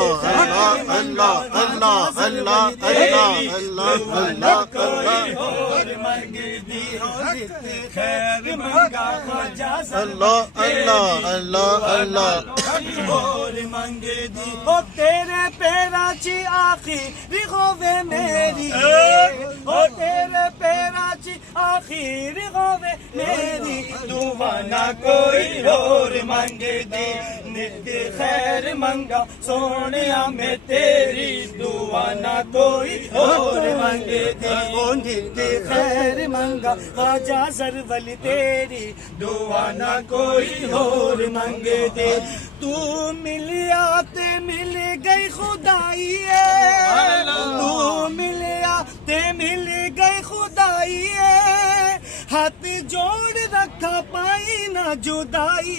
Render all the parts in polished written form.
अल्लाह अल्लाह अल्लाह अल्लाह अल्लाह अल्लाह अल्लाह अल्लाह अल्लाह अल्लाह ओ तेरे पैराची आखिरी होवे मेरी, ओ तेरे पैराची आखिरी होवे मेरी, दुआ ना कोई और मंगे दी, नित खैर मंगा सोनिया में तेरी, दुआ ना कोई और मंगे दी, ओ नित खैर मंगा ख्वाजा ज़रवली तेरी, दुआ ना कोई और मंगे दे। तू मिलिया ते मिल गई खुदाई, तू मिलिया ते मिल गई खुदाई, हाथ जोड़ रखा पाई ना जुदाई,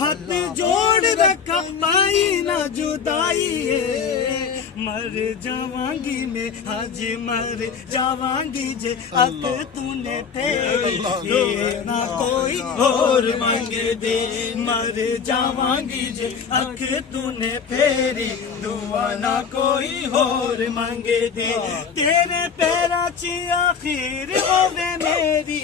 हाथ जोड़ रखा पाई ना जुदाई, मर जावांगी मैं आज मर जावांगी जे अब तूने तेरी, ना कोई और मांगे दे, मर जावांगी जे अख तूने फेरी, दुआ ना कोई और मांगे दे, तेरे पैरा ची आखिर होवे मेरी,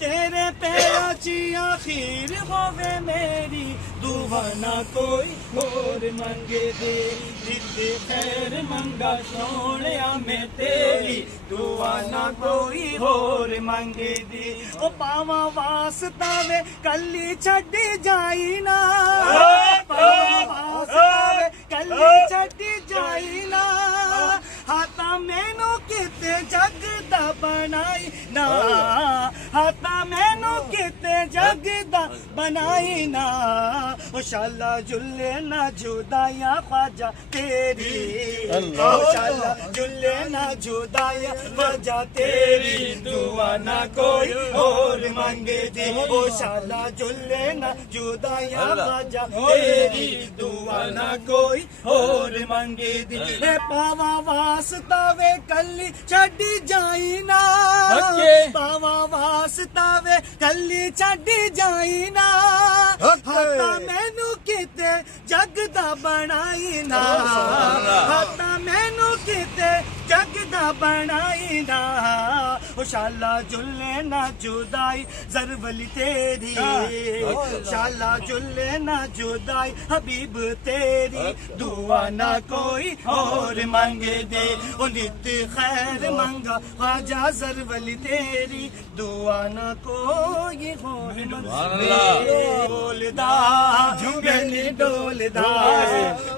तेरे पैरा ची आखिर होवे मेरी, दुआ ना कोई और मांगे दे, जिद खैर मंगा सोनिया में तेरी, दुआ ना कोई और मांगे दे। ओ पावा वास्ता वे कली छड्डी जाई ना, पावा वास्ता वे कली छड्डी जाई ना, हाथा मैनू किते जग दा बनाई ना, हाथा मैनू किते जग दा बनाई ना, ओ शाला जुल्ले ना जुदाया ख्वाजा तेरी, ओ शाला जुल्ले ना जुदाया ख्वाजा तेरी, दुआ ना कोई और मांगे दे, ओ शाला जुल्ले ना जुदाया ख्वाजा तेरी, दुआ ना कोई और मांगे दे, ए पावा वास्ता वे कली छड्डी जाई ना, पावा वास्ता वे कली छड्डी जाई ना, हाथा मैनू किते जग दा बनाई ना, हाथा मैनू किते जग दा बनाई ना, ओ शाला जुल्ले ना जुदाई ज़रवली तेरी, शाला जुल्ले ना जुदाई हबीब तेरी, दुआ ना कोई और मांगे दे, ओ नित खैर मंगा ख्वाजा ज़रवली तेरी, दुआ ना कोई और मांगे दे। डोलदा मैंने डोलदा,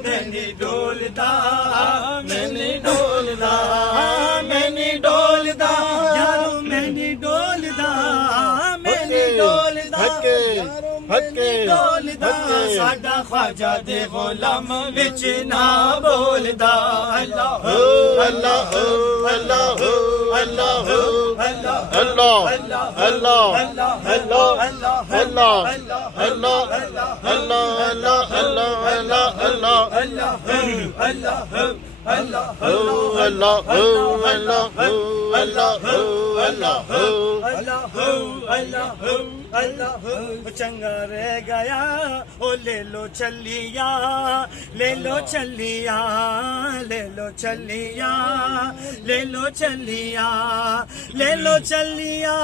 मैंने डोलदा, मैंने डोलदा, मैंने डोलदा, यारो मैंने डोलदा, मैंने डोलदा, मैंने डोलदा, साडा ख्वाजा दे गुलाम विच ना बोलदा, अल्लाह अल्लाह अल्लाह अल्लाह अल्लाह अल्लाह अल्लाह अल्लाह अल्लाह अल्लाह चंगा रह गया ओ ले लो चलिया, ले लो चलिया, ले लो चलिया, ले लो चलिया, ले लो चलिया।